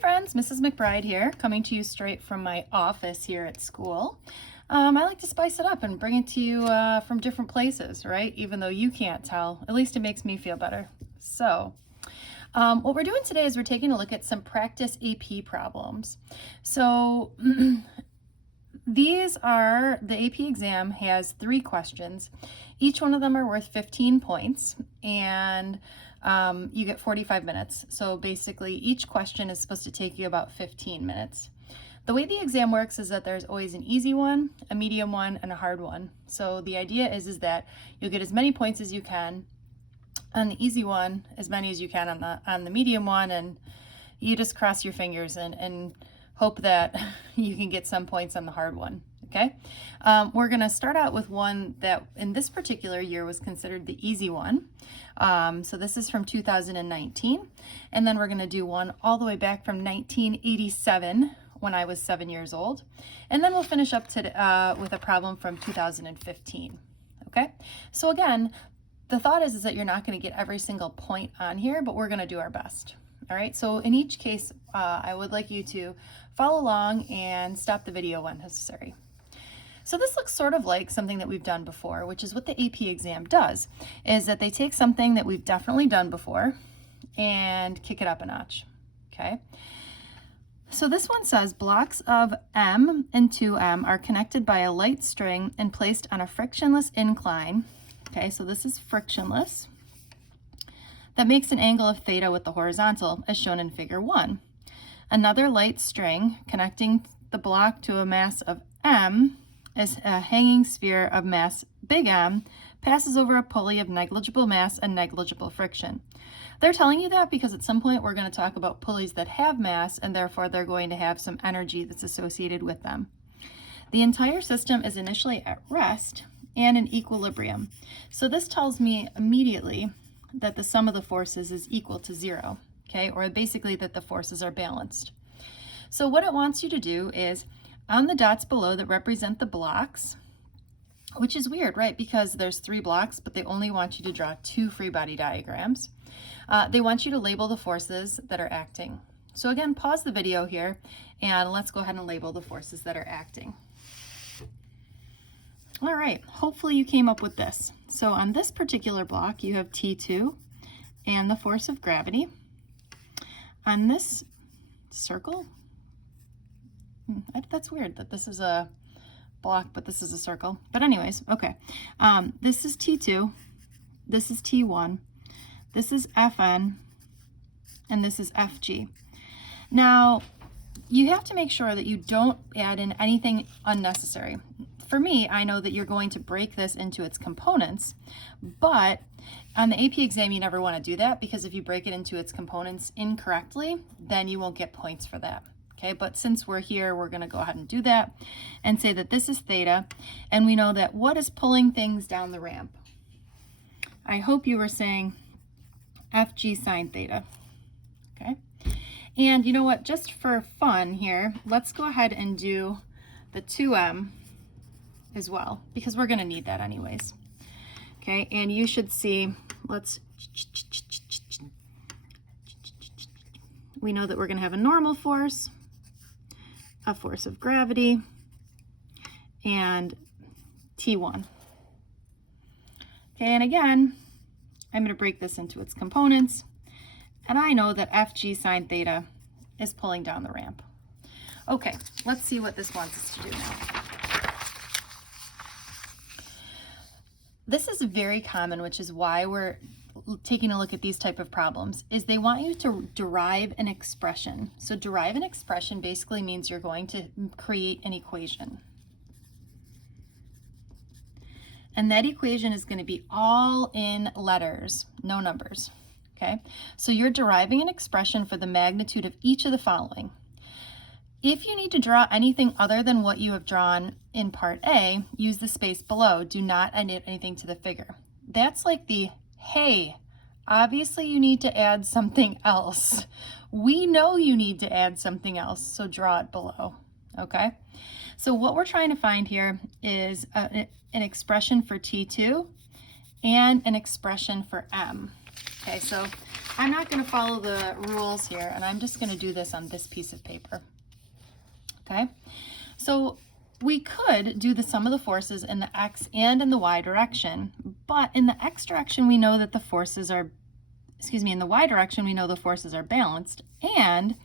friends, Mrs. McBride here, coming to you straight from my office here at school. I like to spice it up and bring it to you from different places, right? Even though you can't tell, at least it makes me feel better. So what we're doing today is we're taking a look at some practice AP problems. So these are, the AP exam has 3 questions. Each one of them are worth 15 points, and you get 45 minutes. So basically each question is supposed to take you about 15 minutes. The way the exam works is that there's always an easy one, a medium one, and a hard one. So the idea is that you'll get as many points as you can on the easy one, as many as you can on the medium one, and you just cross your fingers and hope that you can get some points on the hard one. Okay, we're going to start out with one that in this particular year was considered the easy one. So this is from 2019, and then we're going to do one all the way back from 1987 when I was 7 years old, and then we'll finish up to, with a problem from 2015. Okay, so again, the thought is that you're not going to get every single point on here, but we're going to do our best. All right, so in each case, I would like you to follow along and stop the video when necessary. So this looks sort of like something that we've done before, which is what the AP exam does, is that they take something that we've definitely done before and kick it up a notch, okay? So this one says blocks of M and 2M are connected by a light string and placed on a frictionless incline, okay, so this is frictionless, that makes an angle of theta with the horizontal, as shown in figure 1. Another light string connecting the block to a mass of M as a hanging sphere of mass big M passes over a pulley of negligible mass and negligible friction. They're telling you that because at some point we're going to talk about pulleys that have mass, and therefore they're going to have some energy that's associated with them. The entire system is initially at rest and in equilibrium. So this tells me immediately that the sum of the forces is equal to 0, okay, or basically that the forces are balanced. So what it wants you to do is, on the dots below that represent the blocks, which is weird, right? Because there's 3 blocks, but they only want you to draw 2 free body diagrams. They want you to label the forces that are acting. So again, pause the video here and let's go ahead and label the forces that are acting. All right, hopefully you came up with this. So on this particular block, you have T2 and the force of gravity. On this circle, that's weird that this is a block, but this is a circle. But anyways, okay. This is T2, this is T1, this is Fn, and this is Fg. Now, you have to make sure that you don't add in anything unnecessary. For me, I know that you're going to break this into its components, but on the AP exam, you never want to do that, because if you break it into its components incorrectly, then you won't get points for that. Okay, but since we're here, we're going to go ahead and do that and say that this is theta, and we know that what is pulling things down the ramp? I hope you were saying Fg sine theta. Okay, and you know what, just for fun here, let's go ahead and do the 2m as well, because we're going to need that anyways. Okay, and you should see, we know that we're going to have a normal force, a force of gravity, and T1. Okay, and again, I'm going to break this into its components, and I know that Fg sine theta is pulling down the ramp. Okay, let's see what this wants us to do now. This is very common, which is why we're taking a look at these type of problems, is they want you to derive an expression. So derive an expression basically means you're going to create an equation. And that equation is going to be all in letters, no numbers. Okay, so you're deriving an expression for the magnitude of each of the following. If you need to draw anything other than what you have drawn in part A, use the space below. Do not add anything to the figure. That's like the, hey, obviously you need to add something else. We know you need to add something else, so draw it below, okay? So what we're trying to find here is an expression for T2 and an expression for M. Okay, so I'm not going to follow the rules here, and I'm just going to do this on this piece of paper. Okay, so we could do the sum of the forces in the x and in the y direction, but in the x direction we know that the forces are, in the y direction we know the forces are balanced, and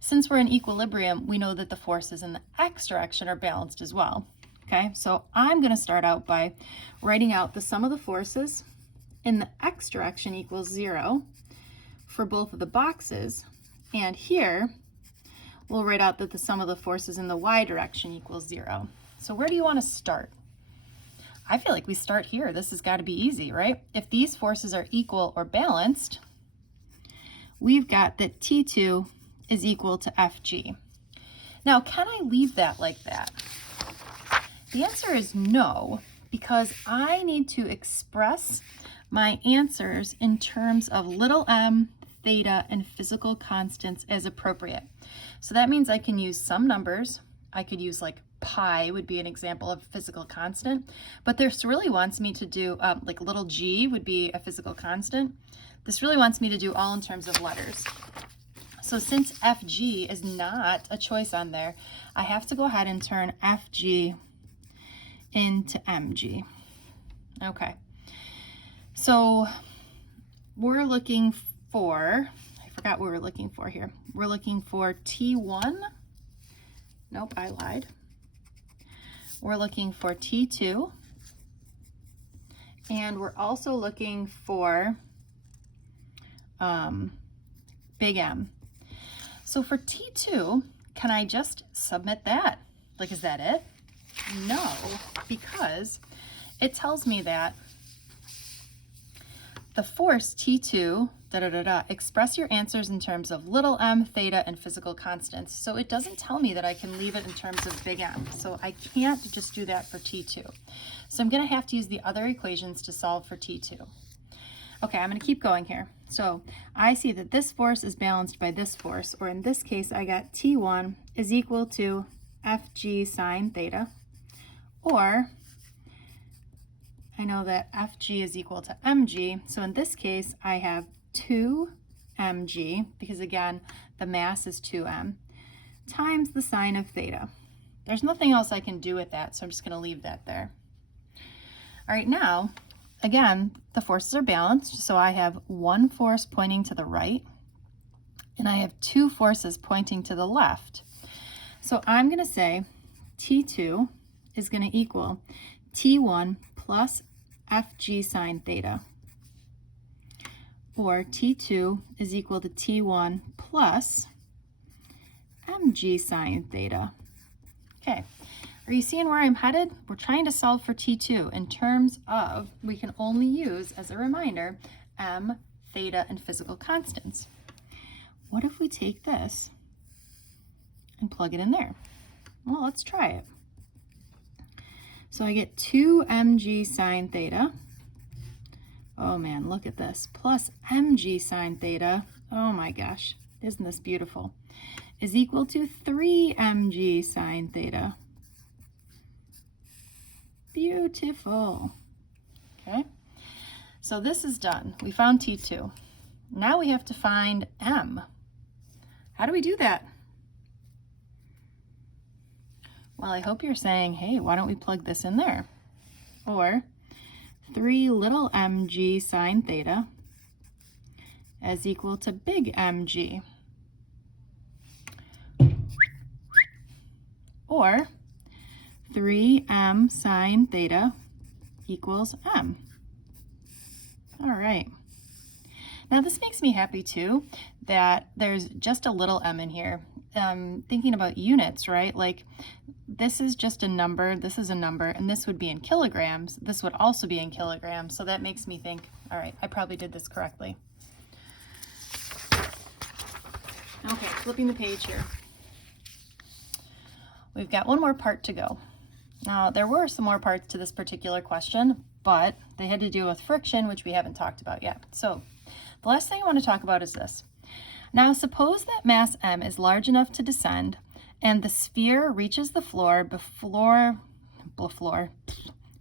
since we're in equilibrium we know that the forces in the x direction are balanced as well. Okay, so I'm going to start out by writing out the sum of the forces in the x direction equals 0 for both of the boxes, and here we'll write out that the sum of the forces in the y direction equals 0. So where do you want to start? I feel like we start here. This has got to be easy, right? If these forces are equal or balanced, we've got that T2 is equal to Fg. Now, can I leave that like that? The answer is no, because I need to express my answers in terms of little m, theta, and physical constants as appropriate. So that means I can use some numbers. I could use like pi would be an example of physical constant, but this really wants me to do like little g would be a physical constant. This really wants me to do all in terms of letters. So since Fg is not a choice on there, I have to go ahead and turn Fg into mg. Okay, so we're looking for, I forgot what we're looking for here. We're looking for T1. Nope, I lied. We're looking for T2. And we're also looking for big M. So for T2, can I just submit that? Like, is that it? No, because it tells me that the force T2, express your answers in terms of little m, theta, and physical constants. So it doesn't tell me that I can leave it in terms of big M. So I can't just do that for T2. So I'm going to have to use the other equations to solve for T2. Okay, I'm going to keep going here. So I see that this force is balanced by this force, or in this case, I got T1 is equal to Fg sine theta, or I know that Fg is equal to mg, so in this case I have 2 mg, because again the mass is 2m, times the sine of theta. There's nothing else I can do with that, so I'm just going to leave that there. All right, now again the forces are balanced, so I have one force pointing to the right and I have two forces pointing to the left. So I'm going to say T2 is going to equal T1 plus Fg sine theta, or T2 is equal to T1 plus mg sine theta. Okay, are you seeing where I'm headed? We're trying to solve for T2 in terms of, we can only use, as a reminder, m, theta, and physical constants. What if we take this and plug it in there? Well, let's try it. So I get 2 mg sine theta. Oh man, look at this. Plus mg sine theta. Oh my gosh, isn't this beautiful? Is equal to 3 mg sine theta. Beautiful. Okay, so this is done. We found T2. Now we have to find m. How do we do that? Well, I hope you're saying, hey, why don't we plug this in there? Or 3 little mg sine theta is equal to big mg. Or 3m sine theta equals m. All right. Now this makes me happy too, that there's just a little m in here. Thinking about units, right? Like this is just a number, this is a number, and this would be in kilograms. This would also be in kilograms. So that makes me think, all right, I probably did this correctly. Okay, flipping the page here. We've got one more part to go. Now, there were some more parts to this particular question, but they had to do with friction, which we haven't talked about yet. So the last thing I want to talk about is this. Now, suppose that mass m is large enough to descend and the sphere reaches the floor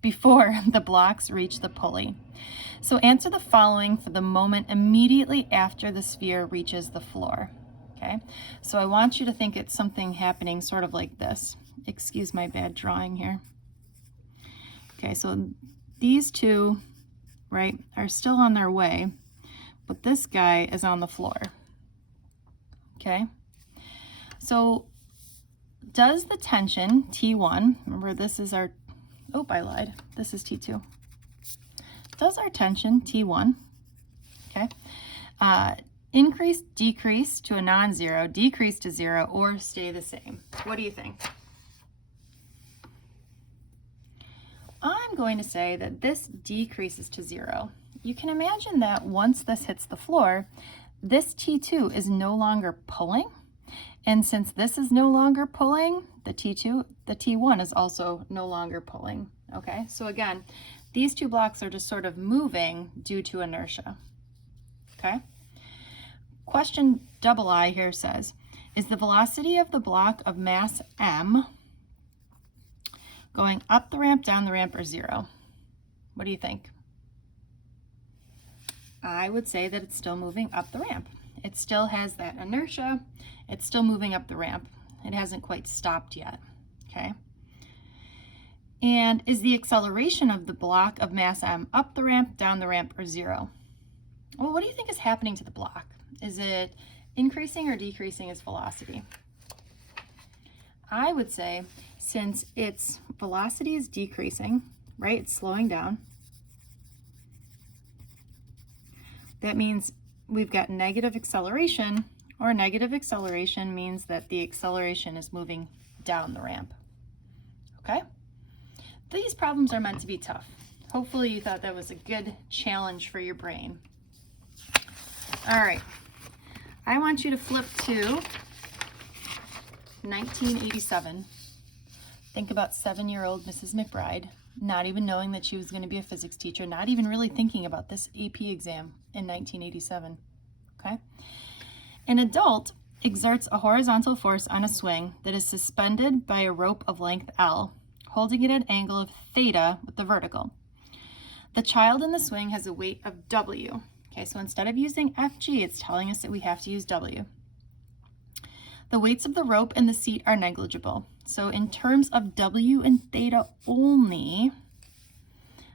before the blocks reach the pulley. So answer the following for the moment immediately after the sphere reaches the floor. Okay, so I want you to think it's something happening sort of like this. Excuse my bad drawing here. Okay, so these two, right, are still on their way, but this guy is on the floor. Okay, so does the tension T1, remember this is our, oh, I lied, this is T2. Does our tension T1, okay, increase, decrease to a non-zero, decrease to zero, or stay the same? What do you think? I'm going to say that this decreases to zero. You can imagine that once this hits the floor, this T2 is no longer pulling. And since this is no longer pulling, the T1 is also no longer pulling. Okay, so again, these two blocks are just sort of moving due to inertia. Okay. Question double I here says, is the velocity of the block of mass m going up the ramp, down the ramp, or zero? What do you think? I would say that it's still moving up the ramp. It still has that inertia. It's still moving up the ramp. It hasn't quite stopped yet, okay? And is the acceleration of the block of mass m up the ramp, down the ramp, or zero? Well, what do you think is happening to the block? Is it increasing or decreasing its velocity? I would say since its velocity is decreasing, right, it's slowing down, that means we've got negative acceleration, or negative acceleration means that the acceleration is moving down the ramp. Okay? These problems are meant to be tough. Hopefully you thought that was a good challenge for your brain. All right, I want you to flip to 1987. Think about 7-year-old Mrs. McBride, not even knowing that she was going to be a physics teacher, not even really thinking about this AP exam in 1987, okay? An adult exerts a horizontal force on a swing that is suspended by a rope of length L, holding it at an angle of theta with the vertical. The child in the swing has a weight of W. Okay, so instead of using FG, it's telling us that we have to use W. The weights of the rope and the seat are negligible. So in terms of W and theta only,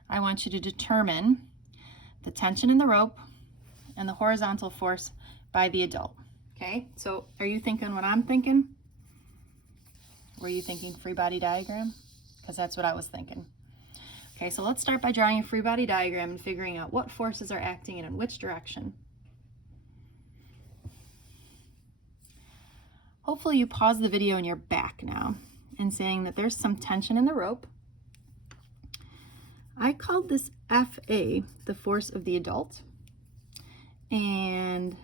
I want you to determine the tension in the rope and the horizontal force by the adult. Okay, so are you thinking what I'm thinking? Were you thinking free body diagram? Because that's what I was thinking. Okay, so let's start by drawing a free body diagram and figuring out what forces are acting and in which direction. Hopefully you pause the video and you're back now and saying that there's some tension in the rope. I called this FA, the force of the adult, and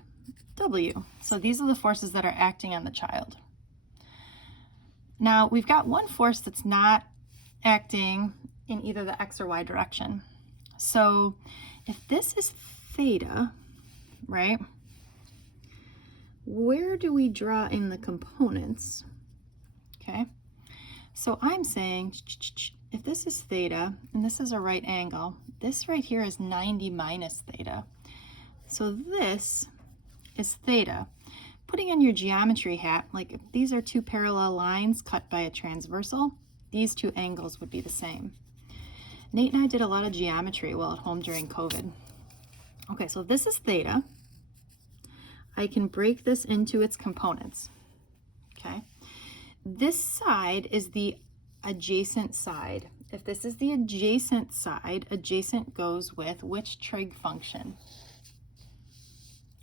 W. So these are the forces that are acting on the child. Now we've got one force that's not acting in either the X or Y direction. So if this is theta, right, where do we draw in the components? Okay, so I'm saying if this is theta and this is a right angle, this right here is 90 minus theta. So this is theta. Putting on your geometry hat, like if these are two parallel lines cut by a transversal, these two angles would be the same. Nate and I did a lot of geometry while at home during COVID. Okay, so this is theta. I can break this into its components. Okay, this side is the adjacent side. If this is the adjacent side, adjacent goes with which trig function?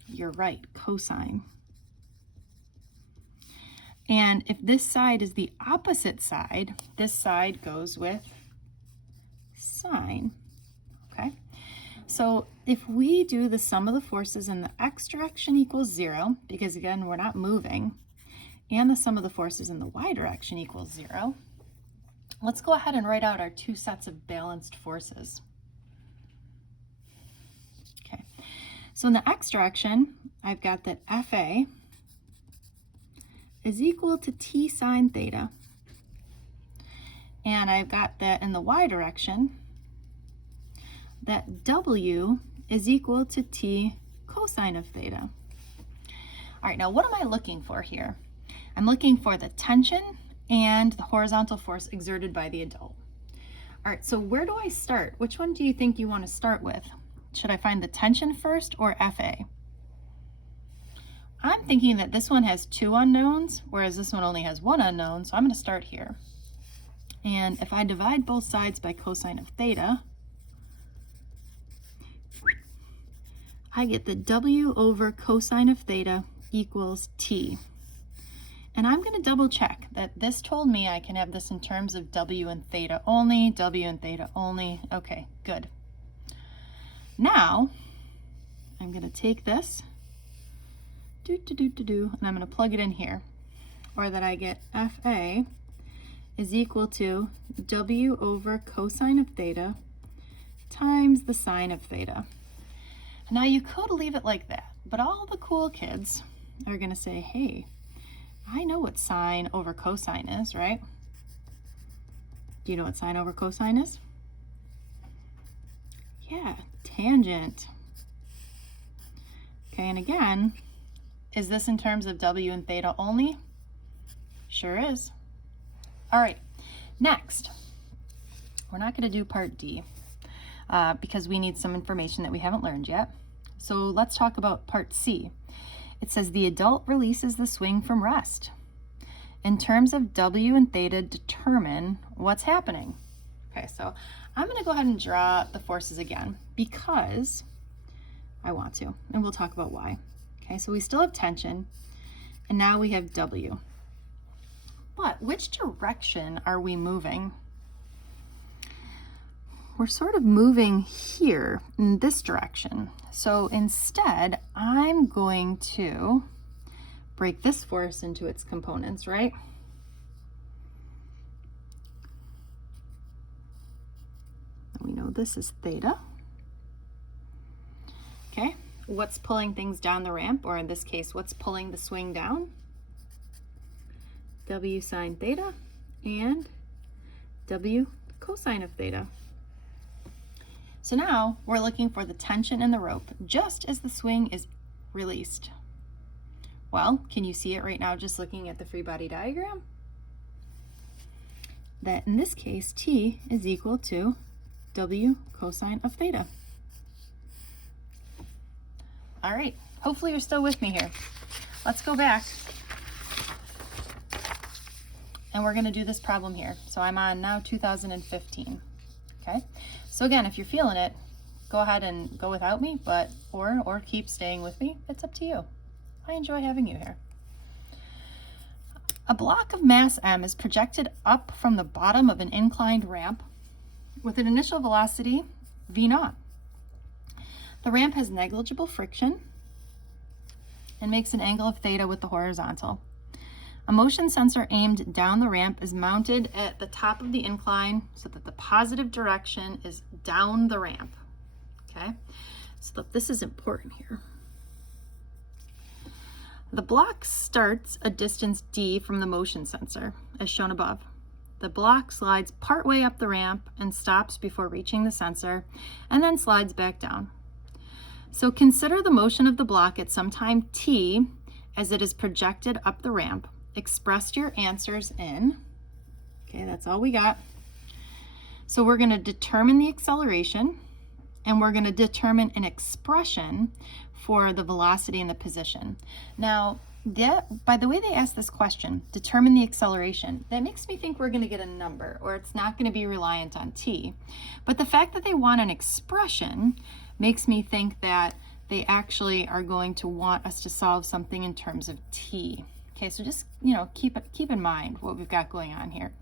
You're right, cosine. And if this side is the opposite side, this side goes with sine. Okay, so if we do the sum of the forces in the x direction equals 0, because again, we're not moving, and the sum of the forces in the y direction equals 0, let's go ahead and write out our two sets of balanced forces. Okay, so in the x direction, I've got that FA is equal to T sine theta. and I've got that in the y direction, that W is equal to T cosine of theta. All right, now what am I looking for here? I'm looking for the tension and the horizontal force exerted by the adult. All right, so where do I start? Which one do you think you want to start with? Should I find the tension first or FA? I'm thinking that this one has two unknowns, whereas this one only has one unknown, so I'm going to start here. And if I divide both sides by cosine of theta, I get the W over cosine of theta equals T. And I'm going to double check that this told me I can have this in terms of W and theta only, W and theta only. Okay, good. Now, I'm going to take this, and I'm going to plug it in here, or that I get FA is equal to W over cosine of theta times the sine of theta. Now you could leave it like that, but all the cool kids are going to say, hey, I know what sine over cosine is, right? Do you know what sine over cosine is? Yeah, tangent. Okay, and again, is this in terms of W and theta only? Sure is. All right, next, we're not going to do part D because we need some information that we haven't learned yet. So let's talk about part C. It says the adult releases the swing from rest. In terms of W and theta, determine what's happening. Okay, so I'm going to go ahead and draw the forces again because I want to, and we'll talk about why. Okay, so we still have tension, and now we have W. But which direction are we moving? We're sort of moving here in this direction. So instead, I'm going to break this force into its components, right? We know this is theta. Okay, what's pulling things down the ramp, or in this case, what's pulling the swing down? W sine theta and W cosine of theta. So now we're looking for the tension in the rope just as the swing is released. Well, can you see it right now just looking at the free body diagram? That in this case, T is equal to W cosine of theta. All right, hopefully you're still with me here. Let's go back. And we're going to do this problem here. So I'm on now 2015. Okay. So again, if you're feeling it, go ahead and go without me, but or keep staying with me. It's up to you. I enjoy having you here. A block of mass m is projected up from the bottom of an inclined ramp with an initial velocity v0. The ramp has negligible friction and makes an angle of theta with the horizontal. A motion sensor aimed down the ramp is mounted at the top of the incline so that the positive direction is down the ramp. Okay, so this is important here. The block starts a distance d from the motion sensor, as shown above. The block slides partway up the ramp and stops before reaching the sensor, and then slides back down. So consider the motion of the block at some time t as it is projected up the ramp. Express your answers in, okay, that's all we got. So we're going to determine the acceleration, and we're going to determine an expression for the velocity and the position. Now, by the way they asked this question, determine the acceleration, that makes me think we're going to get a number, or it's not going to be reliant on t. But the fact that they want an expression makes me think that they actually are going to want us to solve something in terms of t. Okay, so just, keep in mind what we've got going on here.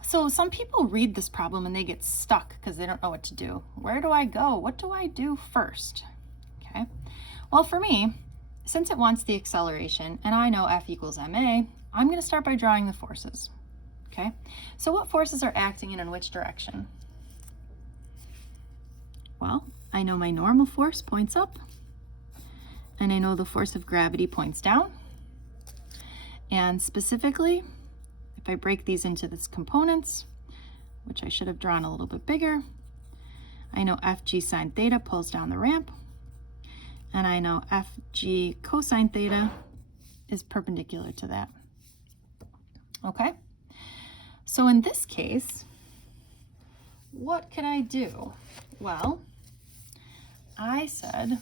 So some people read this problem and they get stuck because they don't know what to do. Where do I go? What do I do first? Okay, well for me, since it wants the acceleration and I know F equals ma, I'm going to start by drawing the forces. Okay, so what forces are acting in which direction? Well, I know my normal force points up, and I know the force of gravity points down. And specifically, If I break these into its components, which I should have drawn a little bit bigger, I know FG sine theta pulls down the ramp, and I know FG cosine theta is perpendicular to that. Okay, so in this case, what could I do? Well, I said,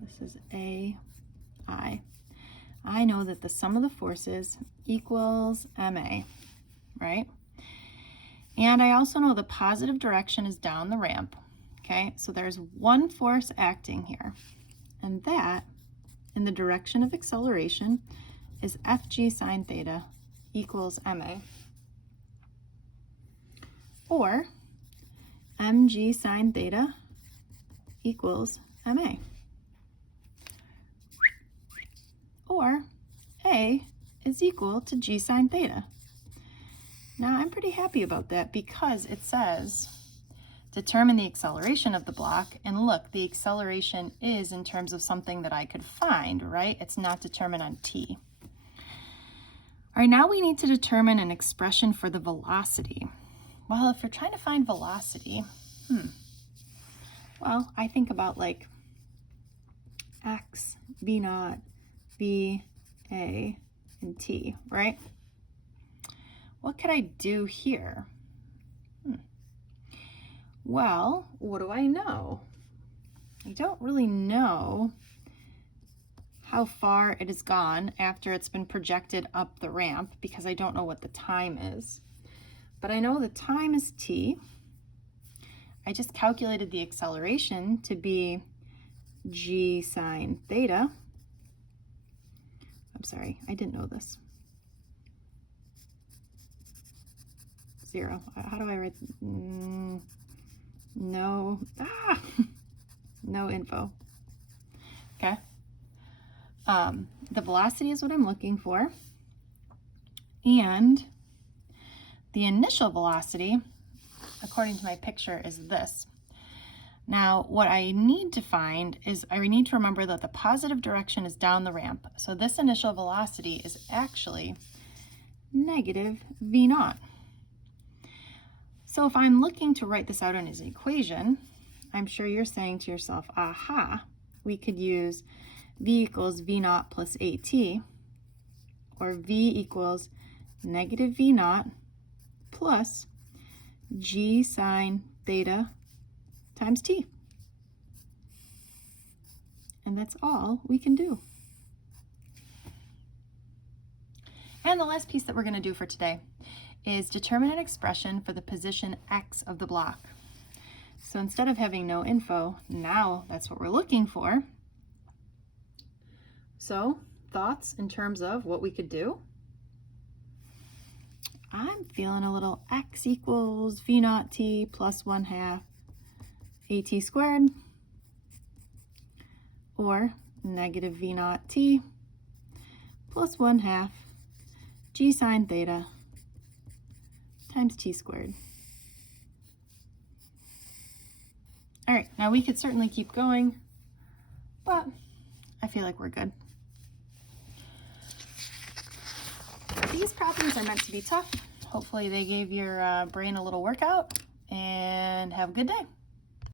this is AI. I know that the sum of the forces equals MA, right? And I also know the positive direction is down the ramp, okay? So there's one force acting here, and that, in the direction of acceleration, is FG sine theta equals MA. Or mg sine theta equals MA. Or A is equal to g sine theta. Now I'm pretty happy about that because it says determine the acceleration of the block, and look, the acceleration is in terms of something that I could find, right? It's not determined on t. All right, now we need to determine an expression for the velocity. Well, if you're trying to find velocity, well, I think about like x, v naught, v, a, and t, right? What could I do here? Well, what do I know? I don't really know how far it has gone after it's been projected up the ramp because I don't know what the time is. But I know the time is t. I just calculated the acceleration to be g sine theta. I'm sorry, I didn't know this. 0. How do I write? No. No info. Okay. The velocity is what I'm looking for. And the initial velocity, according to my picture, is this. Now, what I need to find is I need to remember that the positive direction is down the ramp. So this initial velocity is actually negative v naught. So if I'm looking to write this out in as an equation, I'm sure you're saying to yourself, aha, we could use v equals v naught plus at, or v equals negative v naught plus g sine theta times t. And that's all we can do. And the last piece that we're going to do for today is determine an expression for the position x of the block. So instead of having no info, now that's what we're looking for. So thoughts in terms of what we could do? I'm feeling a little x equals v naught t plus 1/2 at squared, or negative v naught t plus 1/2 g sine theta times t squared. All right, now we could certainly keep going, but I feel like we're good. These problems are meant to be tough. Hopefully they gave your brain a little workout, and have a good day.